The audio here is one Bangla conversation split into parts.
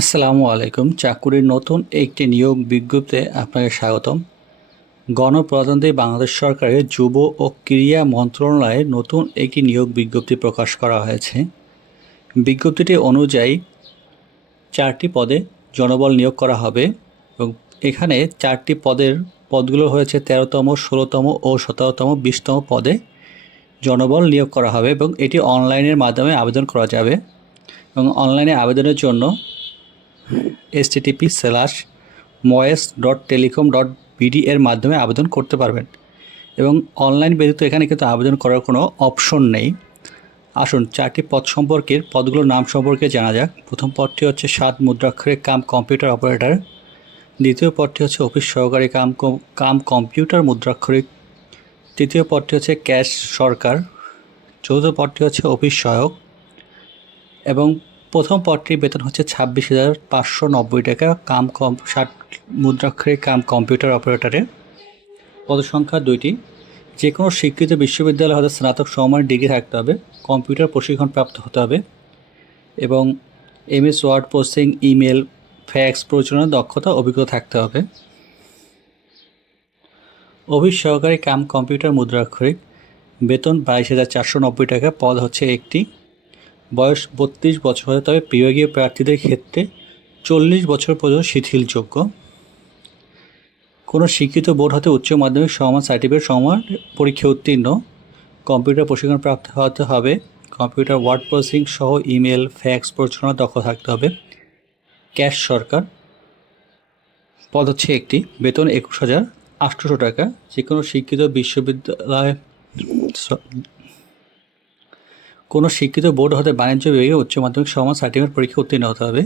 আসসালামু আলাইকুম। চাকুরির নতুন একটি নিয়োগ বিজ্ঞপ্তিতে আপনাকে স্বাগতম। গণপ্রজাতন্ত্রী বাংলাদেশ সরকারের যুব ও ক্রীড়া মন্ত্রণালয়ে নতুন একটি নিয়োগ বিজ্ঞপ্তি প্রকাশ করা হয়েছে। বিজ্ঞপ্তিটি অনুযায়ী চারটি পদে জনবল নিয়োগ করা হবে এবং এখানে চারটি পদের পদগুলো হয়েছে তেরোতম, ষোলোতম ও সতেরোতম, বিশতম পদে জনবল নিয়োগ করা হবে এবং এটি অনলাইনের মাধ্যমে আবেদন করা যাবে। এবং অনলাইনে আবেদনের জন্য STTP slash MoES dot telecom dot BD এর মাধ্যমে আবেদন করতে পারবেন। এবং অনলাইন ব্যতীত এখানে কিন্তু আবেদন করার কোনো অপশন নেই। আসুন, চারটি পদ সম্পর্কের পদগুলোর নাম সম্পর্কে জানা যাক। প্রথম পদটি হচ্ছে সাত মুদ্রাক্ষরে কাম কম্পিউটার অপারেটর। দ্বিতীয় পদটি হচ্ছে অফিস সহকারী কাম কাম কম্পিউটার মুদ্রাক্ষরিক তৃতীয় পদটি হচ্ছে ক্যাশ সরকার। চতুর্থ পদটি হচ্ছে অফিস সহায়ক। এবং প্রথম পদটির বেতন হচ্ছে ছাব্বিশ হাজার পাঁচশো নব্বই টাকা, কাম কম, ষাট মুদ্রাক্ষরে কাম কম্পিউটার অপারেটরে। পদসংখ্যা দুইটি। যে কোনো স্বীকৃত বিশ্ববিদ্যালয় হতে স্নাতক সমমানের ডিগ্রি থাকতে হবে, কম্পিউটার প্রশিক্ষণ প্রাপ্ত হতে হবে এবং MS, word posting, email, fax পরিচালনার দক্ষতা, অভিজ্ঞতা থাকতে হবে। অফিস সহকারী কাম কম্পিউটার মুদ্রাক্ষরিক বেতন বাইশ হাজার চারশো নব্বই টাকা, পদ হচ্ছে একটি। বয়স বত্রিশ বছর, তবে বিভাগীয় প্রার্থীদের ক্ষেত্রে চল্লিশ বছর পর্যন্ত শিথিলযোগ্য। কোনো শিক্ষিত বোর্ড হতে উচ্চ মাধ্যমিক সমান সার্টিফিকেট সমান পরীক্ষা উত্তীর্ণ। কম্পিউটার প্রশিক্ষণ প্রাপ্ত হতে হবে। কম্পিউটার ওয়ার্ড প্রসেসিং সহ ইমেল, ফ্যাক্স পরিচালনা দক্ষ থাকতে হবে। ক্যাশ সরকার। পদ হচ্ছে একটি, বেতন একুশ হাজার আটশোশো টাকা। যে কোনো শিক্ষিত বিশ্ববিদ্যালয় কোনো শিক্ষিত বোর্ড হতে বাণিজ্য বিভাগে উচ্চ মাধ্যমিক সমান সার্টিফিকেট পরীক্ষা উত্তীর্ণ হতে হবে।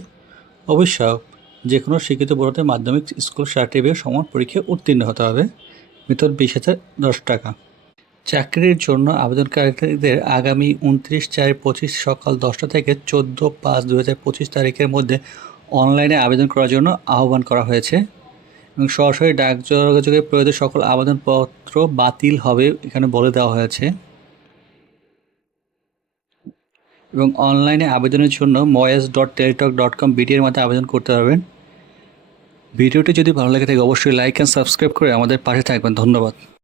অবশ্যই যে কোনো শিক্ষিত বোর্ড হতে মাধ্যমিক স্কুল সার্টিফিকেট সমান পরীক্ষায় উত্তীর্ণ হতে হবে। বেতন বিশ হাজার দশ টাকা। চাকরির জন্য আবেদনকারীদের আগামী উনত্রিশ চার পঁচিশ সকাল দশটা থেকে চোদ্দ পাঁচ দু হাজার পঁচিশ তারিখের মধ্যে অনলাইনে আবেদন করার জন্য আহ্বান করা হয়েছে। এবং সরাসরি ডাক যোগাযোগের প্রয়োজনে সকল আবেদনপত্র বাতিল হবে এখানে বলে দেওয়া হয়েছে। এবং অনলাইনে আবেদনের জন্য MoES dot teletalk dot com বিডিএর মাধ্যমে আবেদন করতে পারবেন। ভিডিওটি যদি ভালো লাগে থাকে, অবশ্যই লাইক অ্যান্ড সাবস্ক্রাইব করে আমাদের পাশে থাকবেন। ধন্যবাদ।